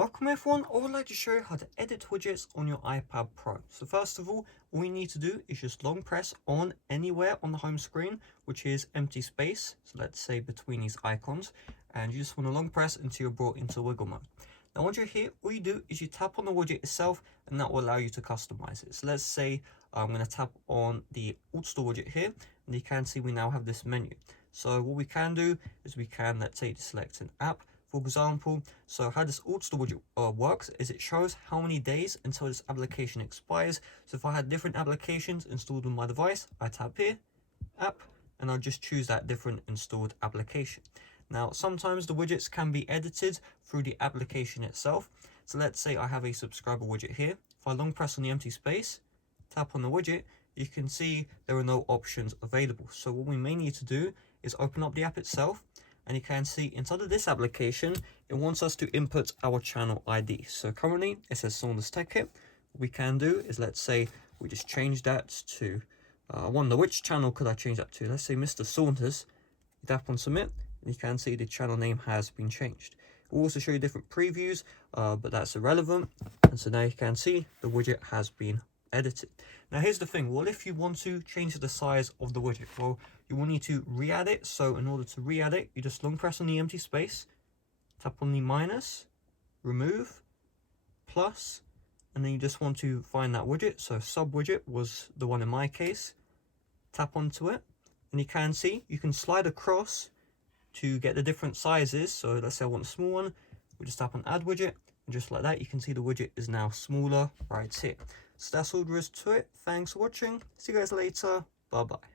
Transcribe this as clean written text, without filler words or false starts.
Welcome everyone, I would like to show you how to edit widgets on your iPad Pro. So first of all you need to do is just long press on anywhere on the home screen, which is empty space. So let's say between these icons, and you just want to long press until you're brought into wiggle mode. Now once you're here, all you do is you tap on the widget itself and that will allow you to customize it. So let's say I'm going to tap on the Alt Store widget here, and you can see we now have this menu. So what we can do is we can, let's say, select an app, for example. So how this Alt Store widget works is it shows how many days until this application expires. So if I had different applications installed on my device, I tap here, app, and I'll just choose that different installed application. Now sometimes the widgets can be edited through the application itself. So let's say I have a subscriber widget here. If I long press on the empty space, tap on the widget, you can see there are no options available. So what we may need to do is open up the app itself, and you can see inside of this application it wants us to input our channel ID. So currently it says Saunders Tech Kit. What we can do is, let's say we just change that to I wonder which channel could I change that to. Let's say Mr. Saunders. You tap on submit and you can see the channel name has been changed. It will also show you different previews, but that's irrelevant. And so now you can see the widget has been edited. Now here's the thing, what if you want to change the size of the widget? Well, you will need to re-add it. So in order to re-add it, you just long press on the empty space, tap on the minus, remove, plus, and then you just want to find that widget. So sub widget was the one in my case. Tap onto it, and you can see you can slide across to get the different sizes. So let's say I want a small one, we just tap on add widget, and just like that you can see the widget is now smaller right here. So that's all there is to it. Thanks for watching. See you guys later. Bye bye.